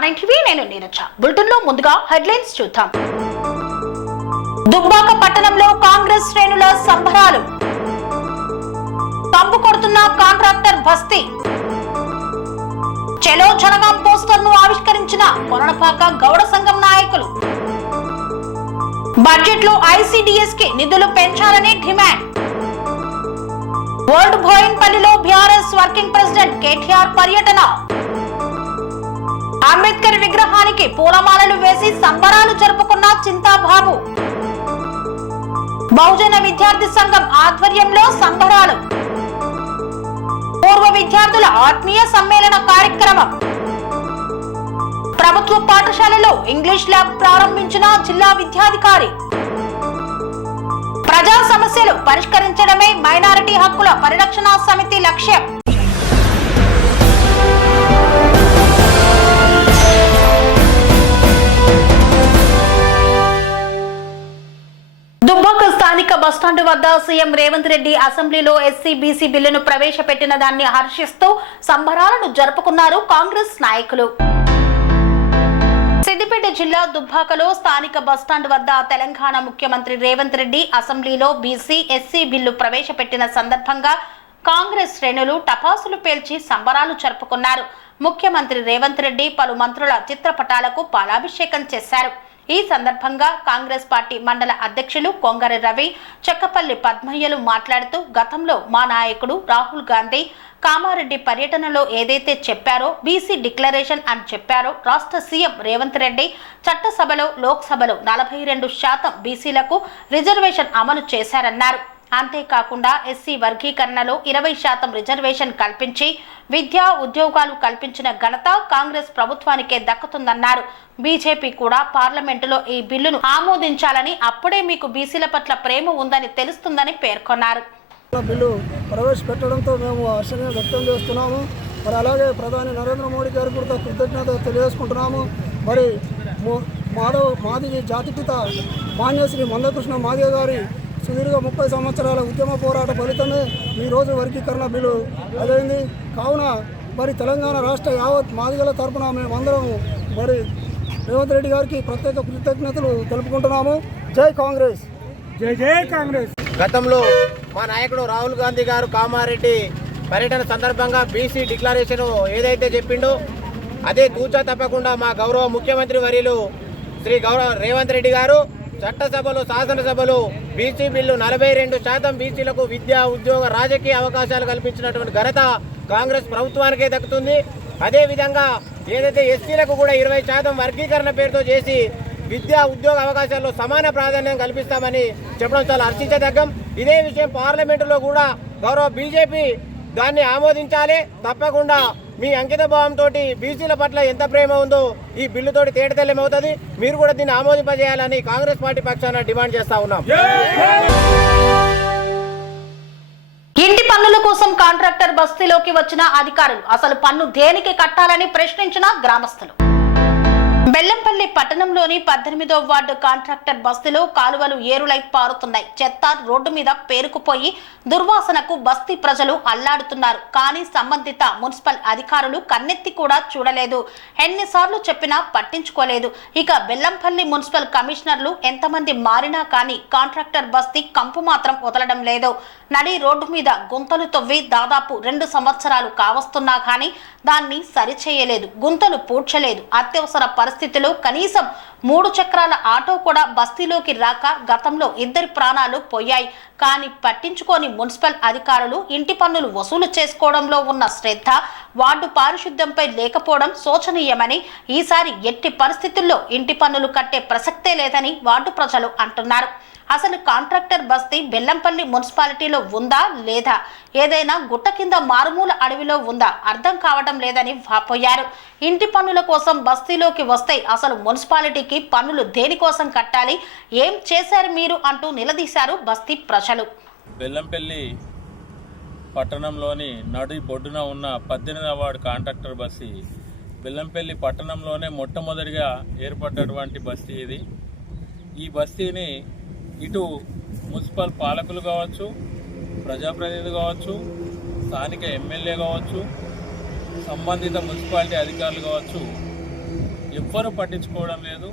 R9 TV నేను Neeraja. Bulletin లో ముందుగా హెడ్లైన్స్ చూద్దాం. దుబ్బాక పట్టణంలో కాంగ్రెస్ శ్రేణుల సంబరాలు. పంపు కొడుతున్న కాంట్రాక్టర్ బస్తీ. చెలో జనగాం పోస్టర్ ను ఆవిష్కరించిన కొరణపాక గౌడ సంఘం నాయకులు. బడ్జెట్ లో ICDS కి నిధులు పెంచాలని డిమాండ్. వరల్డ్ బోయిన్పల్లిలో బీఆర్ఎస్ వర్కింగ్ ప్రెసిడెంట్ కేటీఆర్ పర్యటన. అంబేద్కర్ విగ్రహానికి పూలమాలలు వేసి సంబరాలు జరుపుకున్న చింతాబాబు. బహుజన విద్యార్థి సంఘం ఆధ్వర్యంలో సంబరాలు. పూర్వ విద్యార్థుల ఆత్మీయ సమ్మేళన కార్యక్రమం. ప్రభుత్వ పాఠశాలలో ఇంగ్లీష్ ల్యాబ్ ప్రారంభించిన జిల్లా విద్యాధికారి. ప్రజా సమస్యలు పరిష్కరించడమే మైనారిటీ హక్కుల పరిరక్షణ సమితి లక్ష్యం. దుబ్బాక స్థానిక బస్టాండ్ వద్ద సీఎం రేవంత్ రెడ్డి అసెంబ్లీలో SC/BC బిల్లును ప్రవేశపెట్టిన దాన్ని హర్షిస్తూ సంబరాలను జరుపుకున్నారు కాంగ్రెస్ నాయకులు. సిద్దిపేట జిల్లా దుబ్బాకలో స్థానిక బస్టాండ్ వద్ద తెలంగాణ ముఖ్యమంత్రి రేవంత్ రెడ్డి అసెంబ్లీలో BC/SC బిల్లు ప్రవేశపెట్టిన సందర్భంగా కాంగ్రెస్ శ్రేణులు టపాసులు పేల్చి సంబరాలు జరుపుకున్నారు. ముఖ్యమంత్రి రేవంత్ రెడ్డి పలు మంత్రుల చిత్రపటాలకు పాలాభిషేకం చేశారు. ఈ సందర్భంగా కాంగ్రెస్ పార్టీ మండల అధ్యక్షులు కొంగరి రవి, చెక్కపల్లి పద్మయ్యలు మాట్లాడుతూ గతంలో మా నాయకుడు రాహుల్ గాంధీ కామారెడ్డి పర్యటనలో ఏదైతే చెప్పారో BC డిక్లరేషన్ అని చెప్పారో రాష్ట్ర సీఎం రేవంత్ రెడ్డి చట్టసభలో లోక్సభలో 42% BCలకు రిజర్వేషన్ అమలు చేశారన్నారు. అంతేకాకుండా SC వర్గీకరణలో 20% రిజర్వేషన్ కల్పించి విద్యా ఉద్యోగాలు కల్పించిన ఘనత కాంగ్రెస్ ప్రభుత్వానికే దక్కుతుందన్నారు. బీజేపీ కూడా పార్లమెంటులో ఈ బిల్లును ఆమోదించాలని, అప్పుడే మీకు BCల పట్ల ప్రేమ ఉందని తెలుస్తుందని పేర్కొన్నారు. బిల్లు ప్రవేశపెట్టడంతో మేము హర్షం వ్యక్తం చేస్తున్నాము. మరి అలాగే ప్రధాని నరేంద్ర మోడీ గారికి కూడా కృతజ్ఞత తెలియజేసుకుంటున్నాము. మరి మాదిగ జాతిపిత మాన్యశ్రీ మందకృష్ణ మాదిగ గారి సుదీర్ఘ 30 సంవత్సరాల ఉద్యమ పోరాట ఫలితమే ఈరోజు వర్గీకరణ బిల్లు అదైంది. కావున మరి తెలంగాణ రాష్ట్ర యావత్ మాదిగల తరఫున మేమందరం మరి రేవంత్ రెడ్డి గారికి ప్రత్యేక కృతజ్ఞతలు తెలుపుకుంటున్నాము. జై కాంగ్రెస్, జై జై కాంగ్రెస్. గతంలో మా నాయకుడు రాహుల్ గాంధీ గారు కామారెడ్డి పర్యటన సందర్భంగా BC డిక్లరేషన్ ఏదైతే చెప్పిండో అదే తూచా తప్పకుండా మా గౌరవ ముఖ్యమంత్రి వర్యులు శ్రీ రేవంత్ రెడ్డి గారు చట్టసభలో శాసనసభలో BC బిల్లు 42% BCలకు విద్యా ఉద్యోగ రాజకీయ అవకాశాలు కల్పించినటువంటి ఘనత కాంగ్రెస్ ప్రభుత్వానికే దక్కుతుంది. అదేవిధంగా ఏదైతే SCలకు కూడా 20% వర్గీకరణ పేరుతో చేసి విద్యా ఉద్యోగ అవకాశాల్లో సమాన ప్రాధాన్యం కల్పిస్తామని చెప్పడం చాలా హర్షించదగ్గం. ఇదే విషయం పార్లమెంటులో కూడా గౌరవ BJP దాన్ని ఆమోదించాలి. తప్పకుండా మీ అంకిత భావంతో BCల పట్ల ఎంత ప్రేమ ఉందో ఈ బిల్లుతోటి తేటతెల్లమవుతుంది. మీరు కూడా దీన్ని ఆమోదింపజేయాలని కాంగ్రెస్ పార్టీ పక్షాన డిమాండ్ చేస్తా ఉన్నాం. ఇంటి పన్నుల కోసం కాంట్రాక్టర్ బస్తీలోకి వచ్చిన అధికారులు అసలు పన్ను దేనికి కట్టాలని ప్రశ్నించిన గ్రామస్తులు. బెల్లంపల్లి పట్టణంలోని 18వ వార్డు కాంట్రాక్టర్ బస్తీలో కాలువలు ఏరులై పారుతున్నాయి. చెత్త రోడ్డు మీద పేరుకుపోయి దుర్వాసనకు బస్తీ ప్రజలు అల్లాడుతున్నారు. కానీ సంబంధిత మున్సిపల్ అధికారులు కన్నెత్తి కూడా చూడలేదు. ఎన్నిసార్లు చెప్పినా పట్టించుకోలేదు. ఇక బెల్లంపల్లి మున్సిపల్ కమిషనర్లు ఎంతమంది మారినా కానీ కాంట్రాక్టర్ బస్తీ కంపు మాత్రం వదలడం లేదు. నడి రోడ్డు మీద గుంతలు తవ్వి దాదాపు 2 సంవత్సరాలు కావస్తున్నా కానీ దాన్ని సరిచేయలేదు, గుంతలు పూడ్చలేదు. అత్యవసర పరిస్థితిలో కనీసం 3 చక్రాల ఆటో కూడా బస్తీలోకి రాక గతంలో 2 ప్రాణాలు పోయాయి. కానీ పట్టించుకోని మున్సిపల్ అధికారులు ఇంటి పన్నులు వసూలు చేసుకోవడంలో ఉన్న శ్రద్ధ వార్డు పారిశుద్ధ్యంపై లేకపోవడం శోచనీయమని, ఈసారి ఎట్టి పరిస్థితుల్లో ఇంటి పన్నులు కట్టే ప్రసక్తే లేదని వార్డు ప్రజలు అంటున్నారు. అసలు కాంట్రాక్టర్ బస్తీ బెల్లంపల్లి మున్సిపాలిటీలో ఉందా లేదా, ఏదైనా గుట్ట కింద మారుమూల అడవిలో ఉందా అర్థం కావడం లేదని వాపోయారు. ఇంటి పన్నుల కోసం బస్తీలోకి వస్తే అసలు మున్సిపాలిటీకి పన్నులు దేనికోసం కట్టాలి, ఏం చేశారు మీరు అంటూ నిలదీశారు బస్తీ ప్రజలు. బెల్లంపల్లి పట్టణంలోని నడి బొడ్డున ఉన్న 18వ వార్డు కాంట్రాక్టర్ బస్తీ బెల్లంపల్లి పట్టణంలోనే మొట్టమొదటిగా ఏర్పడ్డటువంటి బస్తీ ఇది. ఈ బస్తీని ఇటు మున్సిపల్ పాలకులు కావచ్చు, ప్రజాప్రతినిధులు కావచ్చు, స్థానిక ఎమ్మెల్యే కావచ్చు, సంబంధిత మున్సిపాలిటీ అధికారులు కావచ్చు ఎవ్వరూ పట్టించుకోవడం లేదు.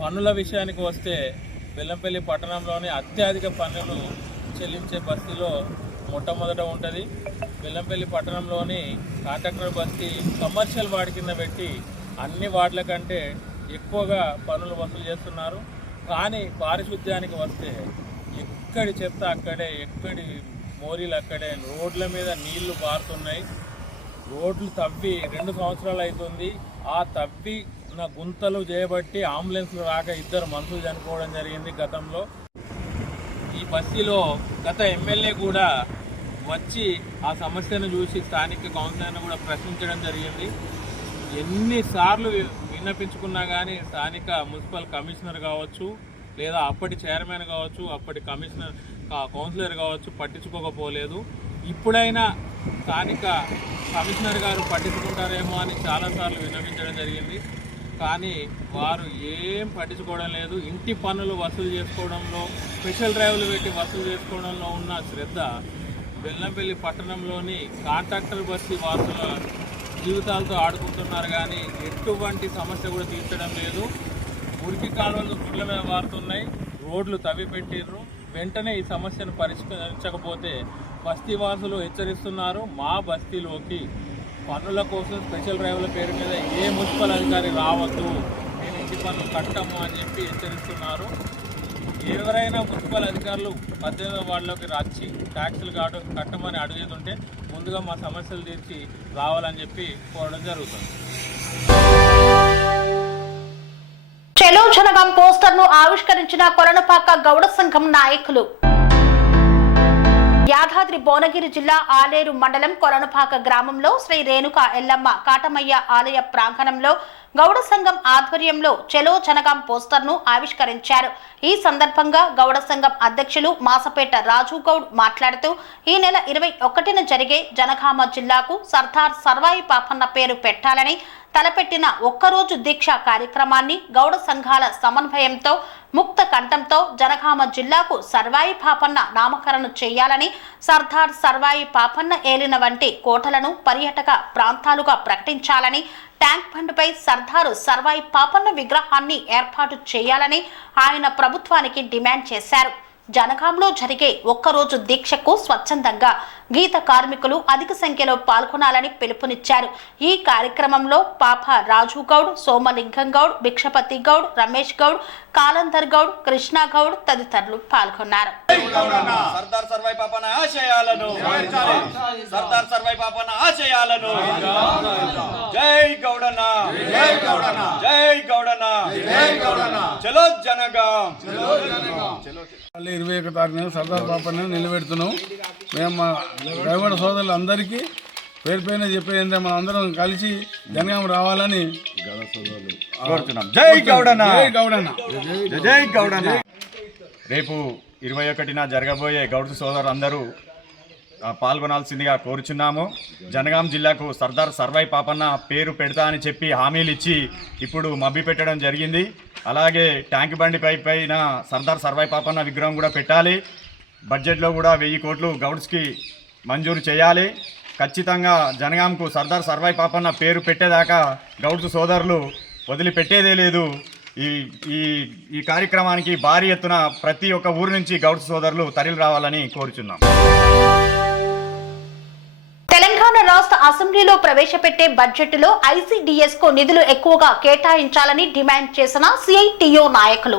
పన్నుల విషయానికి వస్తే బెల్లంపల్లి పట్టణంలోని అత్యధిక పన్నులు చెల్లించే బస్తీలో మొట్టమొదట ఉంటుంది. బెల్లంపల్లి పట్టణంలోని కాంట్రాక్టర్ బస్తీ కమర్షియల్ వార్డు కింద పెట్టి అన్ని వార్డుల కంటే ఎక్కువగా పన్నులు వసూలు చేస్తున్నారు. కానీ పారిశుద్ధ్యానికి వస్తే ఎక్కడి చెత్త అక్కడే, ఎక్కడి మోరీలు అక్కడే, రోడ్ల మీద నీళ్లు పారుతున్నాయి. రోడ్లు తవ్వి 2 సంవత్సరాలు అవుతుంది. ఆ తవ్వి గుంతలు చేయబట్టి అంబులెన్స్లు రాక 2 మనుషులు చనిపోవడం జరిగింది గతంలో. ఈ బస్తీలో గత ఎమ్మెల్యే కూడా వచ్చి ఆ సమస్యను చూసి స్థానిక కౌన్సిలర్ను కూడా ప్రశ్నించడం జరిగింది. ఎన్నిసార్లు విన్నపించుకున్నా కానీ స్థానిక మున్సిపల్ కమిషనర్ కావచ్చు, లేదా అప్పటి చైర్మన్ కావచ్చు, అప్పటి కౌన్సిలర్ కావచ్చు పట్టించుకోకపోలేదు. ఇప్పుడైనా స్థానిక కమిషనర్ గారు పట్టించుకుంటారేమో అని చాలాసార్లు విన్నవించడం జరిగింది. కానీ వారు ఏం పట్టించుకోవడం లేదు. ఇంటి పన్నులు వసూలు చేసుకోవడంలో, స్పెషల్ డ్రైవ్లు పెట్టి వసూలు చేసుకోవడంలో ఉన్న శ్రద్ధ బెల్లంపల్లి పట్టణంలోని కాంట్రాక్టర్ బస్తీ వాసుల జీవితాలతో ఆడుకుంటున్నారు. కానీ ఎటువంటి సమస్య కూడా తీర్చడం లేదు. మురికి కాలువలు గుడ్ల మీద వారుతున్నాయి, రోడ్లు తవ్వి పెట్టిర్రు. వెంటనే ఈ సమస్యను పరిష్కరించకపోతే బస్తీ వాసులు హెచ్చరిస్తున్నారు, మా బస్తీలోకి పన్నుల కోసం స్పెషల్ డ్రైవ్ల పేరు మీద ఏ మున్సిపల్ అధికారి రావద్దు, నేను ఇంటి పన్నులు కట్టము అని చెప్పి హెచ్చరిస్తున్నారు. ఎవరైనా మున్సిపల్ అధికారులు 18వ వార్డులోకి వచ్చి ట్యాక్సులు కట్టమని అడుగుతుంటే ముందుగా మా సమస్యలు తీర్చి రావాలని చెప్పి కోరడం జరుగుతుంది. చెలో జనగాం పోస్టర్ను ఆవిష్కరించిన కొలనుపాక గౌడ సంఘం నాయకులు. యాదాద్రి భువనగిరి జిల్లా ఆలేరు మండలం కొలనుపాక గ్రామంలో శ్రీ రేణుకా ఎల్లమ్మ కాటమయ్య ఆలయ ప్రాంగణంలో గౌడ సంఘం ఆధ్వర్యంలో చెలో జనగాం పోస్టర్ను ఆవిష్కరించారు. ఈ సందర్భంగా గౌడ సంఘం అధ్యక్షులు మాసపేట రాజు గౌడ్ మాట్లాడుతూ ఈ నెల 21న జరిగే జనగామ జిల్లాకు సర్దార్ సర్వాయి పాపన్న పేరు పెట్టాలని తలపెట్టిన ఒక్కరోజు దీక్ష కార్యక్రమాన్ని గౌడ సంఘాల సమన్వయంతో ముక్త కంఠంతో జనగామ జిల్లాకు సర్వాయి పాపన్న నామకరణం చేయాలని, సర్దార్ సర్వాయి పాపన్న ఏలిన వంటి కోటలను పర్యాటక ప్రాంతాలుగా ప్రకటించాలని, ట్యాంక్ బండ్పై సర్దారు సర్వాయి పాపన్న విగ్రహాన్ని ఏర్పాటు చేయాలని ఆయన ప్రభుత్వానికి డిమాండ్ చేశారు. జనగాంలో జరిగే ఒక్కరోజు దీక్షకు స్వచ్ఛందంగా గీత కార్మికులు అధిక సంఖ్యలో పాల్గొనాలని పిలుపునిచ్చారు. ఈ కార్యక్రమంలో పాప రాజు గౌడ్, సోమలింగం గౌడ్, భిక్షపతి గౌడ్, రమేష్ గౌడ్, కాలందర్ గౌడ్, కృష్ణ గౌడ్ తదితరులు పాల్గొన్నారు. సర్దార్ సర్వాయి పాపన్న ఆశయాలను, సర్దార్ సర్వాయి పాపన్న ఆశయాలను, జై గౌడన్న, జై గౌడన్న, జై గౌడన్న, జై గౌడన్న, చలో జనగాం. 21 తారీఖున సర్దార్ పాపన్న నిలబెడుతున్నాం. మేము మా డ్రైవర్ సోదరులు అందరికీ పేరు పైన చెప్పేది ఏంటంటే మనం అందరం కలిసి జనగాం రావాలని కోరుతున్నాం. జై గౌడన్న, జై గౌడన్న, జై గౌడన్న. రేపు 21న జరగబోయే గౌడ సోదరులు అందరూ పాల్గొనాల్సిందిగా కోరుచున్నాము. జనగాం జిల్లాకు సర్దార్ సర్వాయి పాపన్న పేరు పెడతా అని చెప్పి హామీలు ఇచ్చి ఇప్పుడు మభ్య పెట్టడం జరిగింది. అలాగే ట్యాంక్ బండి పైన సర్దార్ సర్వాయి పాపన్న విగ్రహం కూడా పెట్టాలి. బడ్జెట్లో కూడా 1000 కోట్లు గౌడ్స్కి మంజూరు చేయాలి. ఖచ్చితంగా జనగాంకు సర్దార్ సర్వాయి పాపన్న పేరు పెట్టేదాకా గౌడ్స్ సోదరులు వదిలిపెట్టేదే లేదు. ఈ కార్యక్రమానికి భారీ ఎత్తున ప్రతి ఒక్క ఊరు నుంచి గౌడ్స్ సోదరులు తరలి రావాలని కోరుచున్నాం. తెలంగాణ రాష్ట్ర అసెంబ్లీలో ప్రవేశపెట్టే బడ్జెట్లో ICDS కు నిధులు ఎక్కువగా కేటాయించాలని డిమాండ్ చేసిన CITO నాయకులు.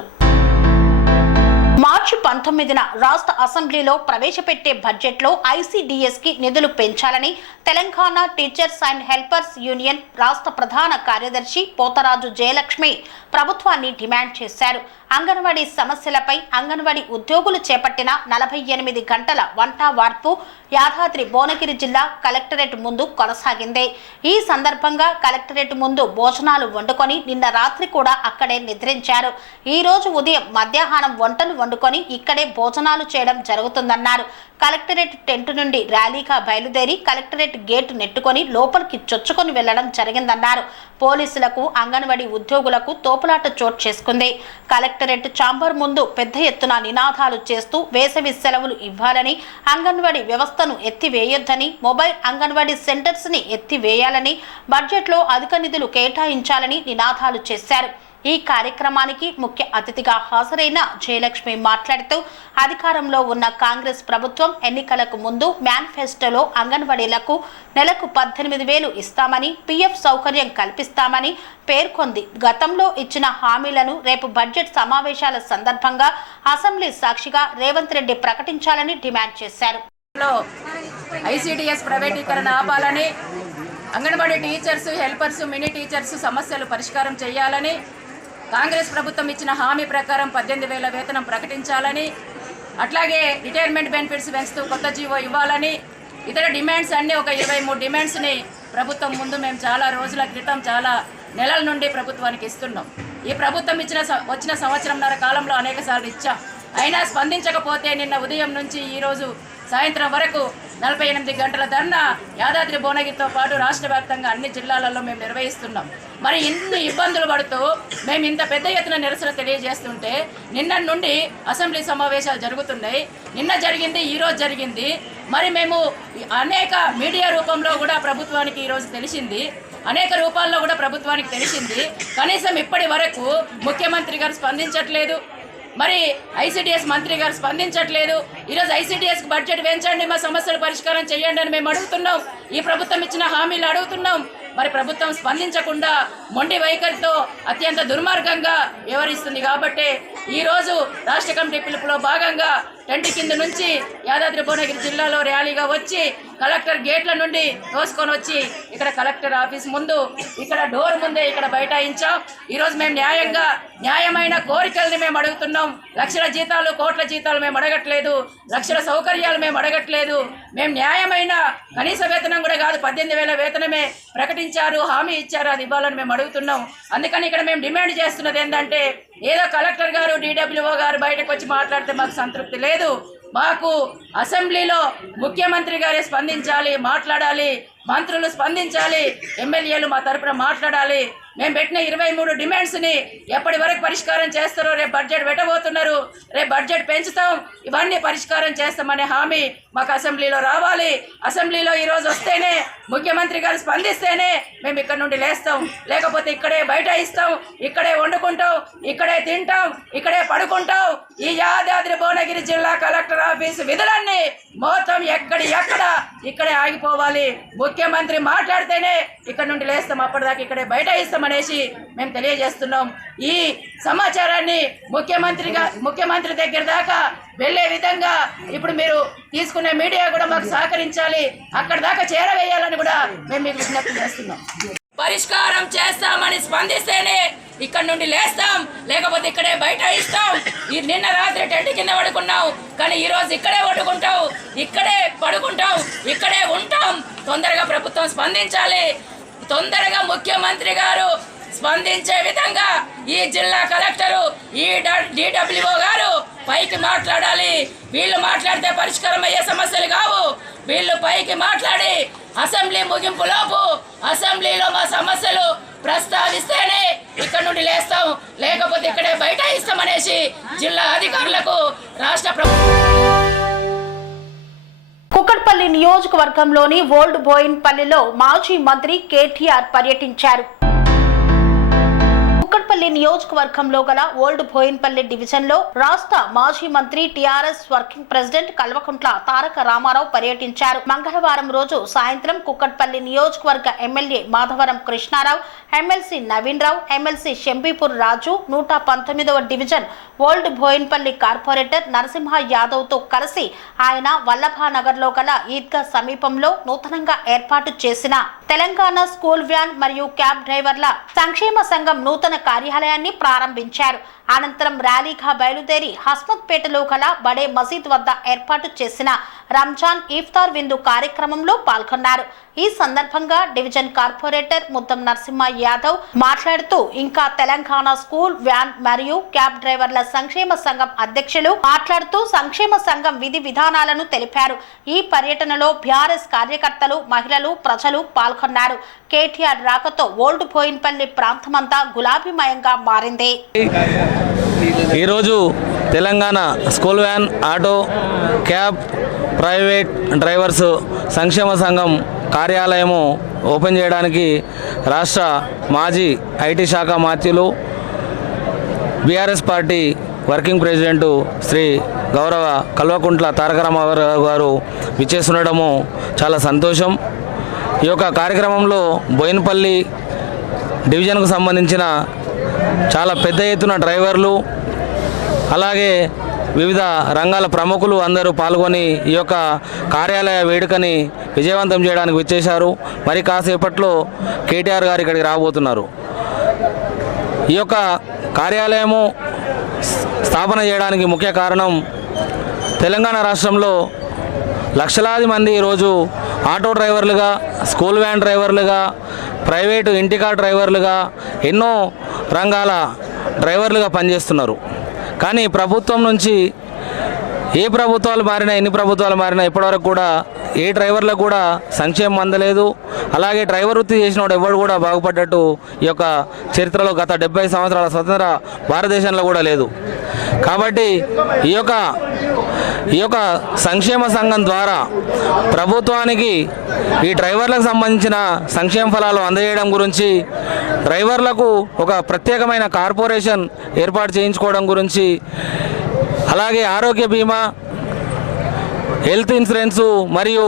మార్చి 19న రాష్ట్ర అసెంబ్లీలో ప్రవేశపెట్టే బడ్జెట్లో ICDS కి నిధులు పెంచాలని Telangana teachers and helpers union రాష్ట్ర ప్రధాన కార్యదర్శి పోతరాజు జయలక్ష్మి ప్రభుత్వాన్ని డిమాండ్ చేశారు. అంగన్వాడీ సమస్యలపై అంగన్వాడీ ఉద్యోగులు చేపట్టిన 48 గంటల వంట వార్పు యాదాద్రి భువనగిరి జిల్లా కలెక్టరేట్ ముందు కొనసాగింది. ఈ సందర్భంగా కలెక్టరేట్ ముందు భోజనాలు వండుకొని నిన్న రాత్రి కూడా అక్కడే నిద్రించారు. ఈ రోజు ఉదయం మధ్యాహ్నం వంటలు వండుకొని ఈ ఇక్కడే భోజనాలు చేయడం జరుగుతుందన్నారు. కలెక్టరేట్ టెంట్ నుండి ర్యాలీగా బయలుదేరి కలెక్టరేట్ గేటు నెట్టుకొని లోపలికి చొచ్చుకొని వెళ్లడం జరిగిందన్నారు. పోలీసులకు అంగన్వాడీ ఉద్యోగులకు తోపులాట చోటు చేసుకుంది. కలెక్టరేట్ ఛాంబర్ ముందు పెద్ద ఎత్తున నినాదాలు చేస్తూ వేసవి సెలవులు ఇవ్వాలని, అంగన్వాడీ వ్యవస్థను ఎత్తివేయొద్దని, మొబైల్ అంగన్వాడీ సెంటర్స్ ని ఎత్తివేయాలని, బడ్జెట్లో అధిక నిధులు కేటాయించాలని నినాదాలు చేశారు. ఈ కార్యక్రమానికి ముఖ్య అతిథిగా హాజరైన జయలక్ష్మి మాట్లాడుతూ అధికారంలో ఉన్న కాంగ్రెస్ ప్రభుత్వం ఎన్నికలకు ముందు మేనిఫెస్టోలో అంగన్వాడీలకు నెలకు 18,000 ఇస్తామని, PF సౌకర్యం కల్పిస్తామని పేర్కొంది. గతంలో ఇచ్చిన హామీలను రేపు బడ్జెట్ సమావేశాల సందర్భంగా అసెంబ్లీ సాక్షిగా రేవంత్ రెడ్డి ప్రకటించాలని డిమాండ్ చేశారు. ICDS ప్రైవేటీకరణ ఆపాలని, anganwadi teachers, helpers, mini teachers సమస్యలు పరిష్కారం చేయాలని, కాంగ్రెస్ ప్రభుత్వం ఇచ్చిన హామీ ప్రకారం 18,000 వేతనం ప్రకటించాలని, అట్లాగే రిటైర్మెంట్ బెనిఫిట్స్ పెంచుతూ కొత్త జీవో ఇవ్వాలని, ఇతర డిమాండ్స్ అన్నీ ఒక 23 డిమాండ్స్ని ప్రభుత్వం ముందు మేము చాలా రోజుల క్రితం, చాలా నెలల నుండి ప్రభుత్వానికి ఇస్తున్నాం. ఈ ప్రభుత్వం వచ్చిన సంవత్సరంన్నర కాలంలో అనేకసార్లు ఇచ్చాం. అయినా స్పందించకపోతే నిన్న ఉదయం నుంచి ఈరోజు సాయంత్రం వరకు 48 గంటల ధర్నా యాదాద్రి భువనగిరితో పాటు రాష్ట్ర వ్యాప్తంగా అన్ని జిల్లాలలో మేము నిర్వహిస్తున్నాం. మరి ఇన్ని ఇబ్బందులు పడుతూ మేము ఇంత పెద్ద ఎత్తున నిరసన తెలియజేస్తుంటే నిన్న నుండి అసెంబ్లీ సమావేశాలు జరుగుతున్నాయి. నిన్న జరిగింది, ఈరోజు జరిగింది. మరి మేము అనేక మీడియా రూపంలో కూడా ప్రభుత్వానికి ఈరోజు తెలిసింది, అనేక రూపాల్లో కూడా ప్రభుత్వానికి తెలిసింది. కనీసం ఇప్పటి వరకు ముఖ్యమంత్రి గారు స్పందించట్లేదు, మరి ICDS మంత్రి గారు స్పందించట్లేదు. ఈరోజు ICDSకి బడ్జెట్ పెంచండి, మా సమస్యలు పరిష్కారం చేయండి అని మేము అడుగుతున్నాం. ఈ ప్రభుత్వం ఇచ్చిన హామీలు అడుగుతున్నాం. మరి ప్రభుత్వం స్పందించకుండా మొండి వైఖరితో అత్యంత దుర్మార్గంగా వ్యవహరిస్తుంది. కాబట్టి ఈరోజు రాష్ట్ర కమిటీ పిలుపులో భాగంగా టెంట్ కింద నుంచి యాదాద్రి భువనగిరి జిల్లాలో ర్యాలీగా వచ్చి కలెక్టర్ గేట్ల నుండి తోసుకొని వచ్చి ఇక్కడ కలెక్టర్ ఆఫీస్ ముందు, ఇక్కడ డోర్ ముందే ఇక్కడ బైఠాయించాం. ఈరోజు మేము న్యాయమైన కోరికల్ని మేము అడుగుతున్నాం. లక్షల జీతాలు, కోట్ల జీతాలు మేము అడగట్లేదు, లక్షల సౌకర్యాలు మేము అడగట్లేదు. మేము న్యాయమైన కనీస వేతనం కూడా కాదు, 18,000 వేతనమే ప్రకటించారు, హామీ ఇచ్చారు, అది ఇవ్వాలని మేము అడుగుతున్నాం. అందుకని ఇక్కడ మేము డిమాండ్ చేస్తున్నది ఏంటంటే, ఏదో కలెక్టర్ గారు, DWO గారు బయటకు వచ్చి మాట్లాడితే మాకు సంతృప్తి లేదు. మాకు అసెంబ్లీలో ముఖ్యమంత్రి గారే స్పందించాలి, మాట్లాడాలి, మంత్రులు స్పందించాలి, ఎమ్మెల్యేలు మా తరపున మాట్లాడాలి. మేము పెట్టిన 23 డిమాండ్స్ని ఎప్పటి వరకు పరిష్కారం చేస్తారో, రేపు బడ్జెట్ పెట్టబోతున్నారు, రేపు బడ్జెట్ పెంచుతాం, ఇవన్నీ పరిష్కారం చేస్తామనే హామీ మాకు అసెంబ్లీలో రావాలి. అసెంబ్లీలో ఈరోజు వస్తేనే, ముఖ్యమంత్రి గారు స్పందిస్తేనే మేము ఇక్కడ నుండి లేస్తాం. లేకపోతే ఇక్కడే బైఠాయిస్తాం, ఇక్కడే వండుకుంటాం, ఇక్కడే తింటాం, ఇక్కడే పడుకుంటాం. ఈ యాదాద్రి భువనగిరి జిల్లా కలెక్టర్ ఆఫీసు విధులన్నీ మొత్తం ఎక్కడ ఇక్కడే ఆగిపోవాలి. ముఖ్యమంత్రి మాట్లాడితేనే ఇక్కడ నుండి లేస్తాం, అప్పటిదాకా ఇక్కడే బైఠాయిస్తామనేసి మేము తెలియజేస్తున్నాం. ఈ సమాచారాన్ని ముఖ్యమంత్రి దగ్గర దాకా వెళ్ళే విధంగా ఇప్పుడు మీరు తీసుకునే మీడియా కూడా మాకు సహకరించాలి, అక్కడ దాకా చేరవేయాలని కూడా మేము మీకు విజ్ఞప్తి చేస్తున్నాం. పరిష్కారం చేస్తామని స్పందిస్తేనే ఇక్కడ నుండి లేస్తాం, లేకపోతే ఇక్కడే బైఠాయిస్తాం. నిన్న రాత్రి టెంట్ కింద పడుకున్నాం, కానీ ఈరోజు ఇక్కడే వండుకుంటాం, ఇక్కడే పడుకుంటాం, ఇక్కడే ఉంటాం. తొందరగా ప్రభుత్వం స్పందించాలి, తొందరగా ముఖ్యమంత్రి గారు స్పందించే విధంగా ఈ జిల్లా కలెక్టరు, ఈ DWO గారు పైకి మాట్లాడాలి. వీళ్ళు మాట్లాడితే పరిష్కారం అయ్యే సమస్యలు కావు. వీళ్ళు పైకి మాట్లాడి అసెంబ్లీ ముగింపులోపు అసెంబ్లీలో మా సమస్యలు ప్రస్తావిస్తేనే ఇక్కడ నుండి లేస్తాం, లేకపోతే ఇక్కడే బైఠాయిస్తామనేసి జిల్లా అధికారులకు రాష్ట్ర కుకట్పల్లి నియోజకవర్గంలోని ఓల్డ్ బోయిన్పల్లిలో మాజీ మంత్రి KTR పర్యటించారు. కుకట్పల్లి నియోజకవర్గంలో గల ఓల్డ్ బోయిన్పల్లి డివిజన్ లో రాష్ట్ర మాజీ మంత్రి TRS working president Kalvakuntla Taraka Rama Rao పర్యటించారు. మంగళవారం రోజు సాయంత్రం కుకట్పల్లి నియోజకవర్గ MLA Madhavaram Krishna Rao, MLC Naveen Rao, MLC Shambipur Raju, 119వ division old Boinpally corporator Narasimha Yadav తో కలిసి ఆయన వల్లభానగర్ లో గల ఈద్గా సమీపంలో నూతనంగా ఏర్పాటు చేసిన తెలంగాణ స్కూల్ వ్యాన్ మరియు క్యాబ్ డ్రైవర్ల సంక్షేమ సంఘం నూతన కార్యాలయాన్ని ప్రారంభించారు. అనంతరం ర్యాలీగా బయలుదేరి హస్మత్పేటలో గల బడే మసీద్ వద్ద ఏర్పాటు చేసిన రంజాన్ ఇఫ్తార్ విందు కార్యక్రమంలో పాల్గొన్నారు. ఈ సందర్భంగా డివిజన్ కార్పొరేటర్ ముద్దం నరసింహ యాదవ్ మాట్లాడుతూ ఇంకా తెలంగాణ స్కూల్ వ్యాన్ మరియు క్యాబ్ డ్రైవర్ల సంక్షేమ సంఘం అధ్యక్షులు మాట్లాడుతూ సంక్షేమ సంఘం విధి విధానాలను తెలిపారు. ఈ పర్యటనలో బీఆర్ఎస్ కార్యకర్తలు, మహిళలు, ప్రజలు పాల్గొన్నారు. కేటీఆర్ రాకతో ఓల్డ్ బోయిన్పల్లి ప్రాంతమంతా గులాబీమయంగా మారింది. ఈరోజు Telangana school van, auto, cab, private drivers సంక్షేమ సంఘం కార్యాలయము ఓపెన్ చేయడానికి రాష్ట్ర మాజీ ఐటీ శాఖ మంత్రులు, BRS party working president Shri గౌరవ కల్వకుంట్ల తారక రామారావు గారు విచ్చేస్తుండడము చాలా సంతోషం. ఈ యొక్క కార్యక్రమంలో బోయినపల్లి డివిజన్కు సంబంధించిన చాలా పెద్ద ఎత్తున డ్రైవర్లు, అలాగే వివిధ రంగాల ప్రముఖులు అందరూ పాల్గొని ఈ యొక్క కార్యాలయ వేడుకని విజయవంతం చేయడానికి విచ్చేశారు. మరి కాసేపట్లో కేటీఆర్ గారు ఇక్కడికి రాబోతున్నారు. ఈ యొక్క కార్యాలయము స్థాపన చేయడానికి ముఖ్య కారణం తెలంగాణ రాష్ట్రంలో లక్షలాది మంది ఈరోజు ఆటో డ్రైవర్లుగా, స్కూల్ వ్యాన్ డ్రైవర్లుగా, ప్రైవేటు ఇంటికార్ డ్రైవర్లుగా, ఎన్నో రంగాల డ్రైవర్లుగా పనిచేస్తున్నారు. కానీ ప్రభుత్వం నుంచి ఏ ప్రభుత్వాలు మారినా, ఎన్ని ప్రభుత్వాలు మారినా ఇప్పటివరకు కూడా ఏ డ్రైవర్లకు కూడా సంక్షేమం అందలేదు. అలాగే డ్రైవర్ వృత్తి చేసిన వాడు ఎవరు కూడా బాగుపడ్డట్టు ఈ యొక్క చరిత్రలో గత 70 సంవత్సరాల స్వతంత్ర భారతదేశంలో కూడా లేదు. కాబట్టి ఈ యొక్క సంక్షేమ సంఘం ద్వారా ప్రభుత్వానికి ఈ డ్రైవర్లకు సంబంధించిన సంక్షేమ ఫలాలు అందజేయడం గురించి, డ్రైవర్లకు ఒక ప్రత్యేకమైన కార్పొరేషన్ ఏర్పాటు చేయించుకోవడం గురించి, అలాగే ఆరోగ్య బీమా, హెల్త్ ఇన్సూరెన్సు మరియు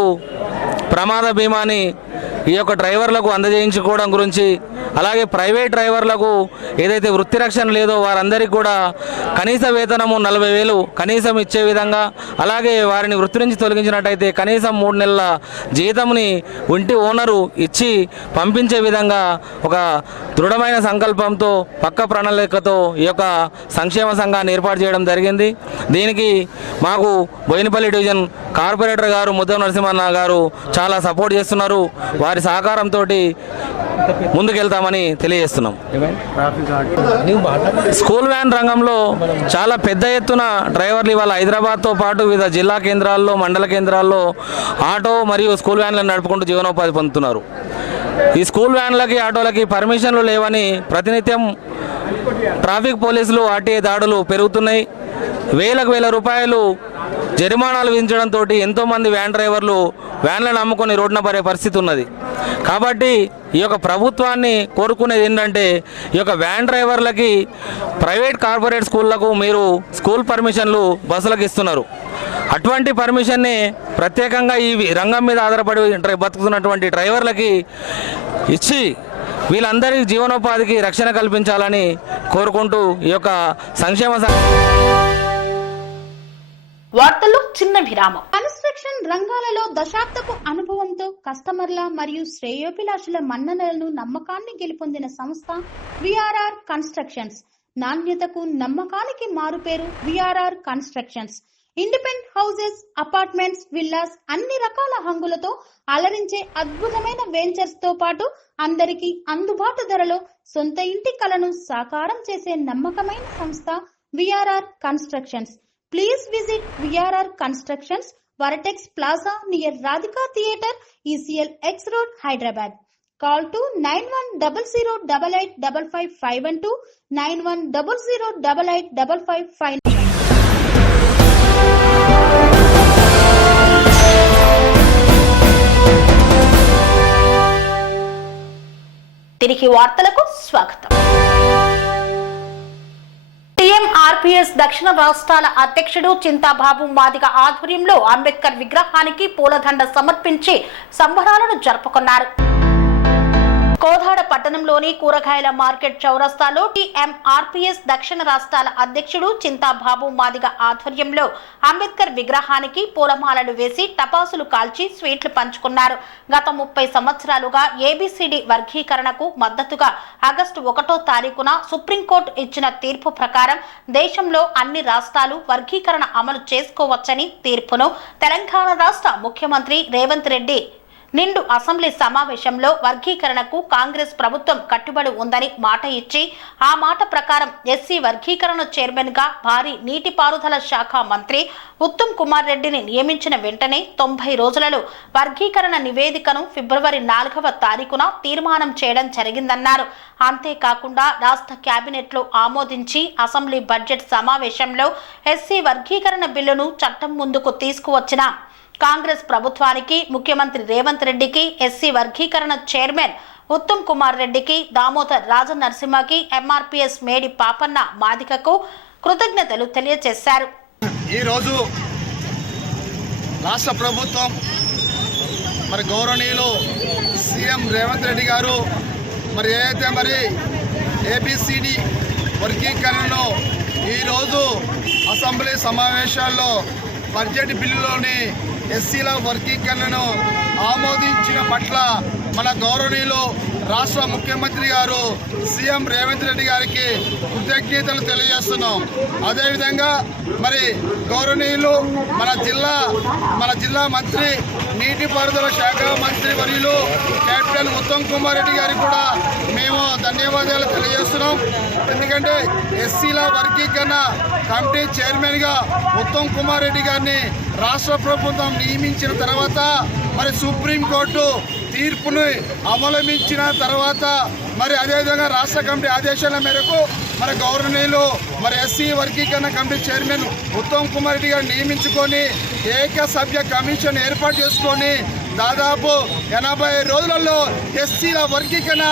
ప్రమాద బీమాని ఈ యొక్క డ్రైవర్లకు అందజేయించుకోవడం గురించి, అలాగే ప్రైవేట్ డ్రైవర్లకు ఏదైతే వృత్తి రక్షణ లేదో వారందరికీ కూడా కనీస వేతనము 40,000 కనీసం ఇచ్చే విధంగా, అలాగే వారిని వృత్తి నుంచి తొలగించినట్టయితే కనీసం 3 నెలల జీతంని ఇంటి ఓనరు ఇచ్చి పంపించే విధంగా ఒక దృఢమైన సంకల్పంతో, పక్క ప్రణాళికతో ఈ యొక్క సంక్షేమ సంఘాన్ని ఏర్పాటు చేయడం జరిగింది. దీనికి మాకు బోయినపల్లి డివిజన్ కార్పొరేటర్ గారు ముద్దం నరసింహన్న గారు చాలా సపోర్ట్ చేస్తున్నారు. వారి సహకారంతో ముందుకెళ్తామని తెలియజేస్తున్నాం. స్కూల్ వ్యాన్ రంగంలో చాలా పెద్ద ఎత్తున డ్రైవర్లు ఇవాళ హైదరాబాద్తో పాటు వివిధ జిల్లా కేంద్రాల్లో, మండల కేంద్రాల్లో ఆటో మరియు స్కూల్ వ్యాన్లను నడుపుకుంటూ జీవనోపాధి పొందుతున్నారు. ఈ స్కూల్ వ్యాన్లకి, ఆటోలకి పర్మిషన్లు లేవని ప్రతినిత్యం ట్రాఫిక్ పోలీసులు, ఆర్టీఏ దాడులు పెరుగుతున్నాయి. వేల రూపాయలు జరిమానాలు విధించడంతో ఎంతోమంది వ్యాన్ డ్రైవర్లు వ్యాన్లను అమ్ముకొని రోడ్డున పడే పరిస్థితి ఉన్నది. కాబట్టి ఈ యొక్క ప్రభుత్వాన్ని కోరుకునేది ఏంటంటే, ఈ యొక్క వ్యాన్ డ్రైవర్లకి ప్రైవేట్ కార్పొరేట్ స్కూళ్లకు మీరు స్కూల్ పర్మిషన్లు బస్సులకు ఇస్తున్నారు. అటువంటి పర్మిషన్ని ప్రత్యేకంగా ఈ రంగం మీద ఆధారపడి బతుకుతున్నటువంటి డ్రైవర్లకి ఇచ్చి వీళ్ళందరికీ జీవనోపాధికి రక్షణ కల్పించాలని కోరుకుంటూ ఈ యొక్క సంక్షేమ వార్తల్లో చిన్న విరామం. కన్స్ట్రక్షన్ రంగాలలో దశాబ్దపు అనుభవంతో కస్టమర్ల మరియు శ్రేయోభిలాషుల మన్ననలను, నమ్మకాన్ని గెలుపొందిన సంస్థ విఆర్ఆర్ కన్స్ట్రక్షన్స్. నాణ్యతకు, నమ్మకానికి మారుపేరు VRR constructions. Independent houses, apartments, villas అన్ని రకాల హంగులతో అలరించే అద్భుతమైన వెంచర్స్ తో పాటు అందరికీ అందుబాటు ధరలో సొంత ఇంటి కలను సాకారం చేసే నమ్మకమైన సంస్థ VRR constructions. Please visit VRR Constructions, Varatex Plaza near Radhika Theatre, ECL X Road, Hyderabad. Call to 9100885552, 9100885559. తిరిగి వార్తలకు స్వాగతం. టీఎంఆర్పీఎస్ దక్షిణ రాష్ట్రాల అధ్యక్షుడు చింతాబాబు మాదిగ ఆధ్వర్యంలో అంబేద్కర్ విగ్రహానికి పూలదండ సమర్పించి సంబరాలను జరుపుకున్నారు. కోదాడ పట్టణంలోని కూరగాయల మార్కెట్ చౌరస్తాలో టీఎంఆర్పీఎస్ దక్షిణ రాష్ట్రాల అధ్యక్షుడు చింతాబాబు మాదిగ ఆధ్వర్యంలో అంబేద్కర్ విగ్రహానికి పూలమాలలు వేసి టపాసులు కాల్చి స్వీట్లు పంచుకున్నారు. గత 30 సంవత్సరాలుగా ఏబిసిడి వర్గీకరణకు మద్దతుగా ఆగస్టు 1వ తారీఖున సుప్రీంకోర్టు ఇచ్చిన తీర్పు ప్రకారం దేశంలో అన్ని రాష్ట్రాలు వర్గీకరణ అమలు చేసుకోవచ్చని తీర్పును తెలంగాణ రాష్ట్ర ముఖ్యమంత్రి రేవంత్ రెడ్డి నిండు అసెంబ్లీ సమావేశంలో వర్గీకరణకు కాంగ్రెస్ ప్రభుత్వం కట్టుబడి ఉందని మాట ఇచ్చి ఆ మాట ప్రకారం ఎస్సీ వర్గీకరణ చైర్మన్ గా భారీ నీటిపారుదల శాఖ మంత్రి ఉత్తమ్ కుమార్ రెడ్డిని నియమించిన వెంటనే 90 రోజులలో వర్గీకరణ నివేదికను ఫిబ్రవరి 4వ తారీఖున తీర్మానం చేయడం జరిగిందన్నారు. అంతేకాకుండా రాష్ట్ర కేబినెట్ లో ఆమోదించి అసెంబ్లీ బడ్జెట్ సమావేశంలో ఎస్సీ వర్గీకరణ బిల్లును చట్టం ముందుకు తీసుకువచ్చిన కాంగ్రెస్ ప్రభుత్వానికి, ముఖ్యమంత్రి రేవంత్ రెడ్డికి, ఎస్సీ వర్గీకరణ చైర్మన్ ఉత్తమ్ కుమార్ రెడ్డికి, దామోదర్ రాజనరసింహకి, ఎంఆర్పీఎస్ మేడి పాపన్న మాదికకు కృతజ్ఞతలు తెలియజేశారు. ఈరోజు రాష్ట్ర ప్రభుత్వం మరి గౌరవనీయులు సీఎం రేవంత్ రెడ్డి గారు మరి ఏదైతే మరి ఏబిసిడి వర్గీకరణను ఈరోజు అసెంబ్లీ సమావేశాల్లో బడ్జెట్ బిల్లులోని ఎస్సీల వర్గీకరణను ఆమోదించిన పట్ల మన గౌరవనీయులు రాష్ట్ర ముఖ్యమంత్రి గారు సీఎం రేవంత్ రెడ్డి గారికి కృతజ్ఞతలు తెలియజేస్తున్నాం. అదేవిధంగా మరి గౌరవనీయులు మన జిల్లా మంత్రి నీటిపారుదల శాఖ మంత్రి వర్యులు కెప్టెన్ ఉత్తమ్ కుమార్ రెడ్డి గారికి కూడా మేము ధన్యవాదాలు తెలియజేస్తున్నాం. ఎందుకంటే ఎస్సీల వర్గీకరణ కమిటీ చైర్మన్గా ఉత్తమ్ కుమార్ రెడ్డి గారిని రాష్ట్ర ప్రభుత్వం నియమించిన తర్వాత మరి సుప్రీంకోర్టు తీర్పును అవలంబించిన తర్వాత మరి అదేవిధంగా రాష్ట్ర కమిటీ ఆదేశాల మేరకు మరి గవర్నర్లు మరి ఎస్సీ వర్గీకరణ కమిటీ చైర్మన్ ఉత్తమ్ కుమార్ రెడ్డి గారు నియమించుకొని ఏకసభ్య కమిషన్ ఏర్పాటు చేసుకొని దాదాపు 80 రోజులలో ఎస్సీల వర్గీకరణ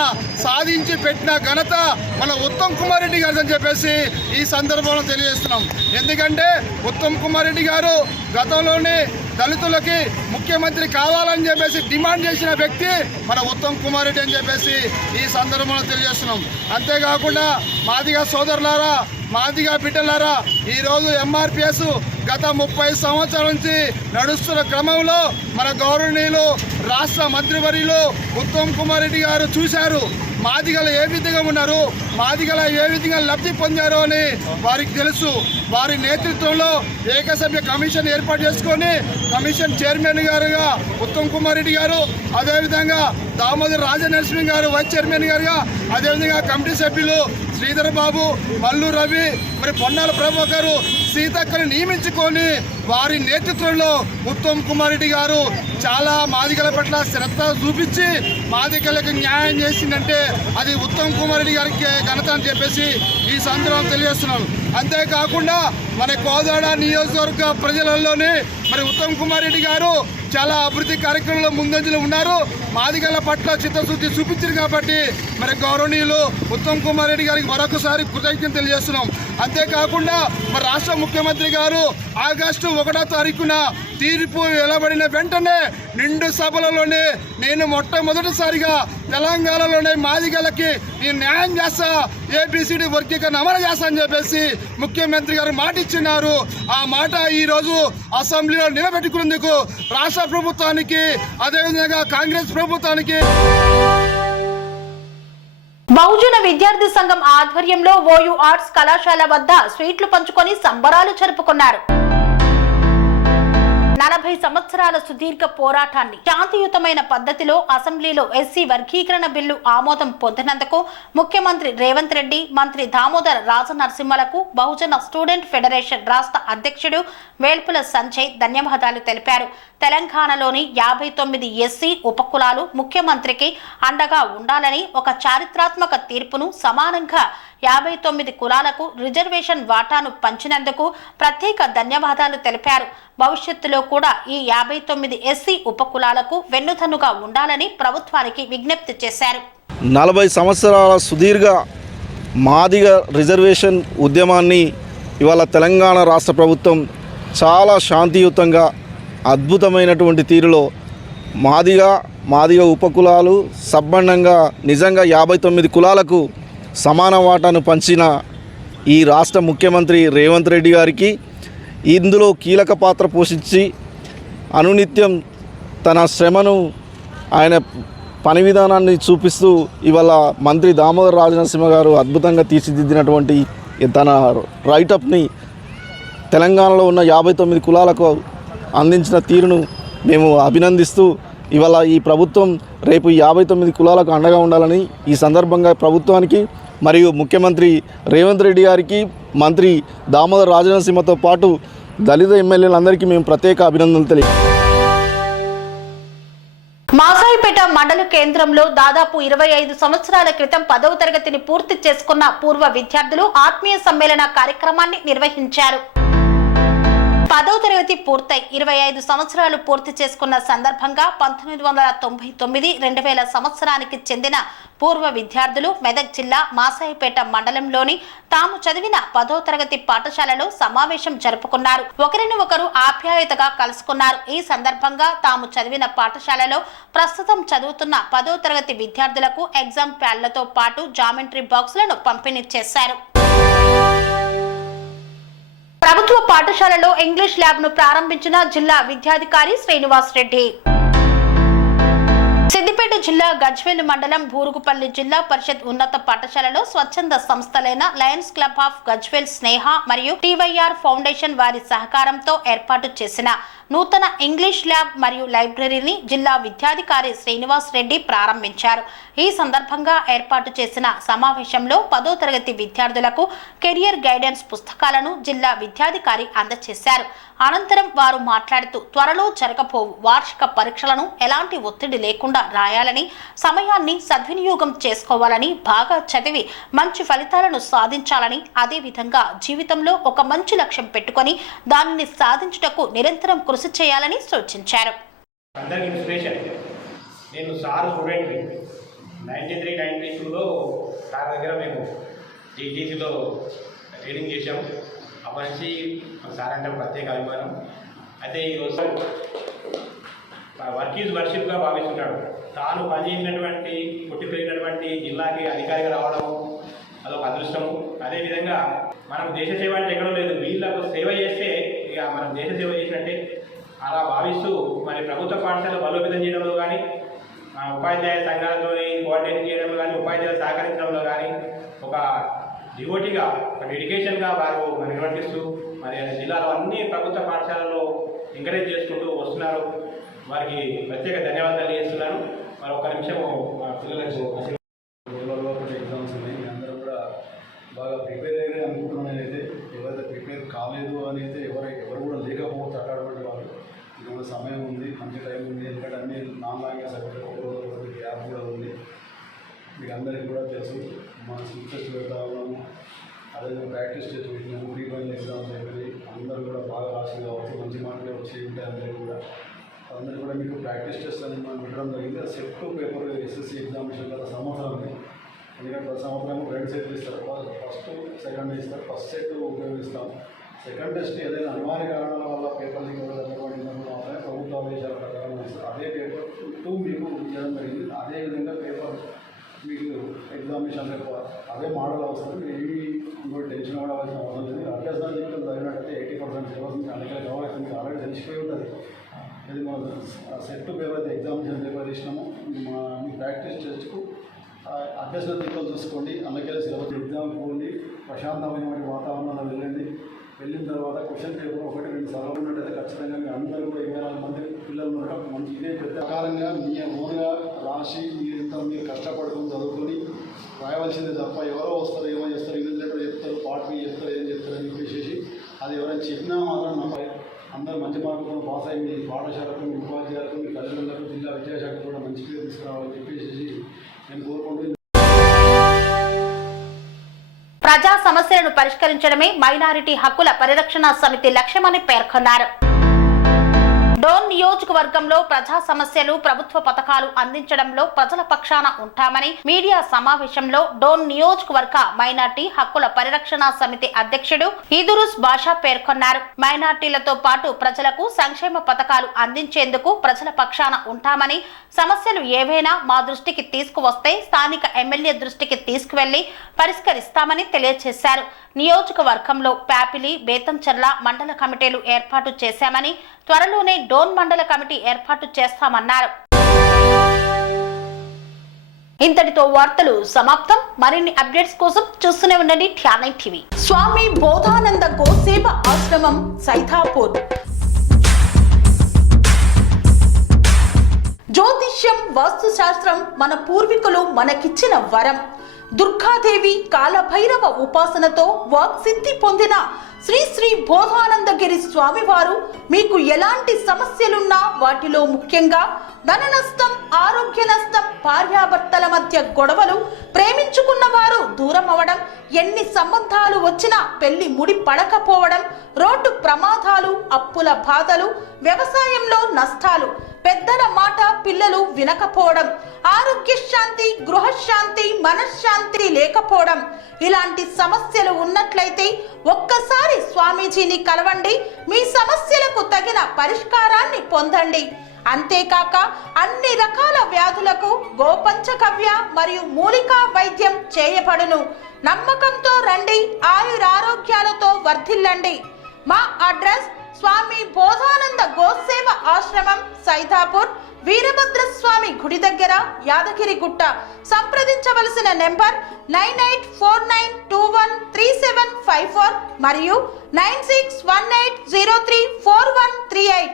సాధించి పెట్టిన ఘనత మన ఉత్తమ్ కుమార్ రెడ్డి గారు అని చెప్పేసి ఈ సందర్భంలో తెలియజేస్తున్నాం. ఎందుకంటే ఉత్తమ్ కుమార్ రెడ్డి గారు గతంలోనే దళితులకి ముఖ్యమంత్రి కావాలని చెప్పేసి డిమాండ్ చేసిన వ్యక్తి మన ఉత్తమ్ కుమార్ రెడ్డి అని చెప్పేసి ఈ సందర్భంలో తెలియజేస్తున్నాం. అంతేకాకుండా మాదిగా సోదరులారా, మాదిగా బిడ్డలారా, ఈరోజు ఎంఆర్పిఎస్ గత 30 సంవత్సరాల నుంచి నడుస్తున్న క్రమంలో మన గౌరవనీయులు రాష్ట్ర మంత్రివర్యులు ఉత్తమ్ కుమార్ రెడ్డి గారు చూశారు మాదిగలు ఏ విధంగా ఉన్నారు, మాదిగల ఏ విధంగా లబ్ధి పొందారో అని వారికి తెలుసు. వారి నేతృత్వంలో ఏకసభ్య కమిషన్ ఏర్పాటు చేసుకొని కమిషన్ చైర్మన్ గారుగా ఉత్తమ్ కుమార్ రెడ్డి గారు, అదేవిధంగా దామోదర్ రాజనరసింహ గారు వైస్ చైర్మన్ గారుగా, అదేవిధంగా కమిటీ సభ్యులు శ్రీధర్ బాబు, మల్లు రవి, మరి పొన్నాల ప్రభాకర్, సీతక్కని నియమించుకొని వారి నేతృత్వంలో ఉత్తమ్ కుమార్ రెడ్డి గారు చాలా మాదిగల పట్ల శ్రద్ధ చూపించి మాదిగలకు న్యాయం చేసిందంటే అది ఉత్తమ్ కుమార్ రెడ్డి గారికి ఘనత అని చెప్పేసి ఈ సందర్భం తెలియజేస్తున్నాను. అంతేకాకుండా మన కోదాడ నియోజకవర్గ ప్రజలలోని మరి ఉత్తమ్ కుమార్ రెడ్డి గారు చాలా అభివృద్ధి కార్యక్రమంలో ముందంజలో ఉన్నారు. మాదిగల పట్ల చిత్తశుద్ధి చూపించారు కాబట్టి మరి గౌరవనీయులు ఉత్తమ్ కుమార్ రెడ్డి గారికి మరొకసారి కృతజ్ఞతలు తెలియజేస్తున్నాం. అంతేకాకుండా మరి రాష్ట్ర ముఖ్యమంత్రి గారు ఆగస్టు 1వ తారీఖున తీర్పు వెలువడిన వెంటనే నిండు సభలలోనే నేను మొట్టమొదటిసారిగా తెలంగాణలోనే మాదిగలకి నేను న్యాయం చేస్తా, ఏబిసిడి వర్గీకరణ అమలు చేస్తా అని చెప్పేసి ముఖ్యమంత్రి గారు మాట ఇచ్చినారు. ఆ మాట ఈరోజు అసెంబ్లీలో నిలబెట్టుకునేందుకు రాష్ట్ర ప్రభుత్వానికి, అదేవిధంగా కాంగ్రెస్ ప్రభుత్వానికి. బహుజన విద్యార్థి సంఘం ఆధ్వర్యంలో ఓయూ ఆర్ట్స్ కళాశాల వద్ద స్వీట్లు పంచుకొని సంబరాలు జరుపుకున్నారు. 40 సంవత్సరాల సుదీర్ఘ పోరాటాన్ని శాంతియుతమైన పద్ధతిలో అసెంబ్లీలో ఎస్సీ వర్గీకరణ బిల్లు ఆమోదం పొందినందుకు ముఖ్యమంత్రి రేవంత్ రెడ్డి, మంత్రి దామోదర్ రాజనరసింహలకు బహుజన స్టూడెంట్ ఫెడరేషన్ రాష్ట్ర అధ్యక్షుడు వేల్పుల సంజయ్ ధన్యవాదాలు తెలిపారు. తెలంగాణలోని 59 ఎస్సీ ఉపకులాలు ముఖ్యమంత్రికి అండగా ఉండాలని ఒక చారిత్రాత్మక తీర్పును సమానంగా 59 కులాలకు రిజర్వేషన్ వాటాను పంచినందుకు ప్రత్యేక ధన్యవాదాలు తెలిపారు. భవిష్యత్తులో కూడా ఈ 59 ఎస్సీ ఉపకులాలకు వెన్నుదన్నుగా ఉండాలని ప్రభుత్వానికి విజ్ఞప్తి చేశారు. 40 సంవత్సరాల సుదీర్ఘ మాదిగ రిజర్వేషన్ ఉద్యమాన్ని ఇవాళ తెలంగాణ రాష్ట్ర ప్రభుత్వం చాలా శాంతియుతంగా అద్భుతమైనటువంటి తీరులో మాదిగ మాదిగ ఉపకులాలు సబ్బండంగా నిజంగా 59 కులాలకు సమాన వాటాను పంచిన ఈ రాష్ట్ర ముఖ్యమంత్రి రేవంత్ రెడ్డి గారికి ఇందులో కీలక పాత్ర పోషించి అనునిత్యం తన శ్రమను ఆయన పని విధానాన్ని చూపిస్తూ ఇవాళ మంత్రి దామోదర్ రాజనరసింహ గారు అద్భుతంగా తీర్చిదిద్దినటువంటి తన రైటప్ని తెలంగాణలో ఉన్న 59 కులాలకు అందించిన తీరును మేము అభినందిస్తూ ఇవాళ ఈ ప్రభుత్వం రేపు 59 కులాలకు అండగా ఉండాలని ఈ సందర్భంగా ప్రభుత్వానికి మరియు ముఖ్యమంత్రి రేవంత్ రెడ్డి గారికి మంత్రి దామోదర్ రాజనరసింహతో పాటు దళిత ఎమ్మెల్యేలందరికీ మేము ప్రత్యేక అభినందనలు తెలియజేస్తాం. మాసాయిపేట మండల కేంద్రంలో దాదాపు 25 సంవత్సరాల క్రితం 10వ తరగతిని పూర్తి చేసుకున్న పూర్వ విద్యార్థులు ఆత్మీయ సమ్మేళన కార్యక్రమాన్ని నిర్వహించారు. 10వ తరగతి పూర్తయి 25 సంవత్సరాలు పూర్తి చేసుకున్న సందర్భంగా 1999-2000 సంవత్సరానికి చెందిన పూర్వ విద్యార్థులు మెదక్ జిల్లా మాసాయిపేట మండలంలోని తాము చదివిన 10వ తరగతి పాఠశాలలో సమావేశం జరుపుకున్నారు. ఒకరిని ఒకరు ఆప్యాయతగా కలుసుకున్నారు. ఈ సందర్భంగా తాము చదివిన పాఠశాలలో ప్రస్తుతం చదువుతున్న 10వ తరగతి విద్యార్థులకు ఎగ్జామ్ ప్యాడ్లతో పాటు జామెంట్రీ బాక్సులను పంపిణీ చేశారు. ప్రభుత్వ పాఠశాలలో ఇంగ్లీష్ ల్యాబ్ ను ప్రారంభించిన జిల్లా విద్యాధికారి శ్రీనివాస్ రెడ్డి. సిద్దిపేట జిల్లా గజ్వేల్ మండలం బూరుగుపల్లి జిల్లా పరిషత్ ఉన్నత పాఠశాలలో స్వచ్ఛంద సంస్థలైన లయన్స్ క్లబ్ ఆఫ్ గజ్వేల్ స్నేహ మరియు టీవైఆర్ ఫౌండేషన్ వారి సహకారంతో ఏర్పాటు చేసిన నూతన ఇంగ్లీష్ ల్యాబ్ మరియు లైబ్రరీని జిల్లా విద్యాధికారి శ్రీనివాస్ రెడ్డి ప్రారంభించారు. ఈ సందర్భంగా ఏర్పాటు చేసిన సమావేశంలో 10వ తరగతి విద్యార్థులకు కెరియర్ గైడెన్స్ పుస్తకాలను జిల్లా విద్యాధికారి అందజేశారు. అనంతరం వారు మాట్లాడుతూ త్వరలో జరగబోవు వార్షిక పరీక్షలను ఎలాంటి ఒత్తిడి లేకుండా రాయాలని, సమయాన్ని సద్వినియోగం చేసుకోవాలని, బాగా చదివి మంచి ఫలితాలను సాధించాలని, అదేవిధంగా జీవితంలో ఒక మంచి లక్ష్యం పెట్టుకొని దానిని సాధించుటకు నిరంతరం కృషి చేయాలని సూచించారు. అందరికి ఇన్స్పిరేషన్. నేను సార్ స్టూడెంట్ని 93-92లో సార్ దగ్గర మేము టీటీసీలో ట్రైనింగ్ చేసాము. అప్పటి నుంచి సార్ అంటే ప్రత్యేక అభిమానం. అయితే ఈరోజు వర్క్ ఈజ్ వర్షిప్గా భావిస్తుంటాడు. తాను పనిచేసినటువంటి పుట్టి పెరిగినటువంటి జిల్లాకి అధికారిగా రావడం అదొక అదృష్టము. అదేవిధంగా మనం దేశ సేవ అంటే ఎక్కడో లేదు, వీళ్ళకు సేవ చేస్తే ఇక మనం దేశ సేవ చేసినట్టే అలా భావిస్తూ మరి ప్రభుత్వ పాఠశాల బలోపేతం చేయడంలో కానీ, ఉపాధ్యాయ సంఘాలతో కోఆర్డినేట్ చేయడంలో కానీ, ఉపాధ్యాయులు సహకరించడంలో కానీ ఒక డివోటీగా ఒక డెడికేషన్గా వారు నిర్వర్తిస్తూ మరి జిల్లాలో అన్ని ప్రభుత్వ పాఠశాలలో ఎంకరేజ్ చేసుకుంటూ వస్తున్నారు. వారికి ప్రత్యేక ధన్యవాదాలు చేస్తున్నాను. మరి ఒక నిమిషం పిల్లలకు ఎగ్జామ్స్ ఉన్నాయి, అందరూ కూడా బాగా ప్రిపేర్ అయ్యారని అనుకుంటున్నాను. నేనైతే ఎవరైతే ప్రిపేర్ కాలేదు అని అయితే ఎవరు కూడా లేకపోవచ్చు అటువంటి వాళ్ళు. ఇంకా సమయం ఉంది, మంచి టైం ఉంది. ఎందుకంటే అన్ని నాన్ లాంగ్వేజ్ సబ్జెక్ట్ గ్యాప్ కూడా ఉంది. మీకు అందరికీ కూడా తెలుసు, మన స్పీచెస్ పెడతా ఉన్నాము, అదేవిధంగా ప్రాక్టీస్ చేసి పెట్టినాము. ప్రీ ఫైనల్ ఎగ్జామ్స్ అయిపోయి అందరూ కూడా బాగా రాసి కావచ్చు, మంచి మార్కులు వచ్చి ఉంటాయి. అందరికీ కూడా మీకు ప్రాక్టీస్ టెస్ట్ అని మనం పెట్టడం జరిగింది. సెట్ 2 పేపర్ ఎస్ఎస్సి ఎగ్జామినేషన్ గత సంవత్సరం. ఎందుకంటే ప్రతి సంవత్సరం 2 సెట్లు ఇస్తారు. ఫస్ట్ సెకండ్ ఇస్తారు. ఫస్ట్ సెట్ ఉపయోగిస్తాం. సెకండ్ టెస్ట్ ఏదైనా అనివార్య కారణాల వల్ల పేపర్ లీక్ అవ్వడం మాత్రమే ప్రభుత్వ ఆదేశాల ప్రకారం ఇస్తారు. అదే పేపర్ 2 మీకు ఇవ్వడం జరిగింది. అదేవిధంగా పేపర్ మీకు ఎగ్జామినేషన్ అదే మోడల్ అవసరం. ఏమి ఇంకోటి టెన్షన్ అవ్వాల్సిన అవసరం లేదు. అభ్యాసాలు జీవితం చదివినట్టయితే 80% సిలబస్ నుంచి అనేక కావాలి. మీకు ఆల్రెడీ తెలిసిపోయి ఉంటుంది. ఇది మనం సెట్ పేపర్ ఎగ్జామినేషన్ పేపర్ ఇచ్చినాము. మీ ప్రాక్టీస్ టెస్ట్కు అభ్యసన దీపాలు చూసుకోండి. అందుకే సిలబస్ ఎగ్జామ్ పోండి, ప్రశాంతమైన వాతావరణంలో వెళ్ళండి. వెళ్ళిన తర్వాత క్వశ్చన్ పేపర్ 1-2 సార్లు ఉన్నట్టయితే ఖచ్చితంగా మీ అందరూ కూడా 24 మంది పిల్లలు ఉండటం మంచి ఇదే ప్రకారంగా మీ ఓన్గా రాసి మీరు కష్టపడుకుని చదువుకొని రాయవలసిందే తప్ప ఎవరో వస్తారు, ఏమో చేస్తారు, ఇంగ్లీష్ చెప్తారు, పాఠం చేస్తారు, ఏం చెప్తారు అని చెప్పేసి అది ఎవరైనా చెప్పినా మాత్రం నమ్మాలి. అందరూ మంచి మార్కులతో పాస్ అయ్యి మీ పాఠశాలకు, మీ ఉపాధ్యాయులకు, మీ తల్లిదండ్రులకు, జిల్లా విద్యాశాఖ కూడా మంచి పేరు తీసుకురావాలని చెప్పేసి నేను కోరుకుంటున్నాను. ప్రజా సమస్యలను పరిష్కరించడమే మైనారిటీ హక్కుల పరిరక్షణ సమితి లక్ష్యమని పేర్కొన్నారు. డోన్ నియోజకవర్గంలో ప్రజా సమస్యలు, ప్రభుత్వ పథకాలు అందించడంలో ప్రజల పక్షాన ఉంటామని మీడియా సమావేశంలో డోన్ నియోజకవర్గ మైనార్టీ హక్కుల పరిరక్షణ సమితి అధ్యక్షుడు ఈదురుస్ బాషా పేర్కొన్నారు. మైనార్టీలతో పాటు ప్రజలకు సంక్షేమ పథకాలు అందించేందుకు ప్రజల పక్షాన ఉంటామని, సమస్యలు ఏవైనా మా దృష్టికి తీసుకువస్తే స్థానిక ఎమ్మెల్యే దృష్టికి తీసుకువెళ్లి పరిష్కరిస్తామని తెలియజేశారు. నియోజకవర్గంలో ప్యాపిలి, బేతంచెర్ల మండల కమిటీలు ఏర్పాటు చేశామని, త్వరలోనే డోన్ మండల కమిటీ ఏర్పాటు చేస్తామన్నారు. ఇంతటితో వార్తలు సమాప్తం. మరిన్ని అప్డేట్స్ కోసం చూస్తూనే ఉండండి ఠానై టీవీ. స్వామి బోధానంద గోసేవ ఆశ్రమం సైథాపూర్. జ్యోతిష్యం, వాస్తుశాస్త్రం మన పూర్వీకులు మనకిచ్చిన వరం. దుర్గాదేవి, కాలభైరవ ఉపాసనతో వాక్సిద్ధి పొందిన శ్రీ శ్రీ బోధానందగిరి స్వామివారు మీకు ఎలాంటి సమస్యలున్నా, వాటిలో ముఖ్యంగా ధన నష్టం, ఆరోగ్య నష్టం, భార్యాభర్తల మధ్య గొడవలు, ప్రేమించుకున్న వారు దూరం అవడం, ఎన్ని సంబంధాలు వచ్చినా పెళ్లి ముడి పడకపోవడం, రోడ్డు ప్రమాదాలు, అప్పుల బాధలు, వ్యవసాయంలో నష్టాలు, పెద్దల మాట పిల్లలు వినకపోవడం, ఆరోగ్య శాంతి, గృహశాంతి, మనశ్శాంతి లేకపోవడం, ఇలాంటి సమస్యలు ఉన్నట్లయితే ఒక్కసారి స్వామీజీని కలవండి. మీ సమస్యలకు తగిన పరిష్కారాన్ని పొందండి. అంతేకాక అన్ని రకాల వ్యాధులకు గోపంచకవ్య మరియు మూలికా వైద్యం చేయబడును. నమ్మకంతో రండి, ఆయురారోగ్యాలతో వర్ధిల్లండి. మా అడ్రస్ స్వామి బోధానంద గోసేవ ఆశ్రమం, సైథాపూర్, వీరభద్రస్వామి గుడి దగ్గర, యాదగిరిగుట్ట. సంప్రదించవలసిన నెంబర్ 9849213754 మరియు 9618034138.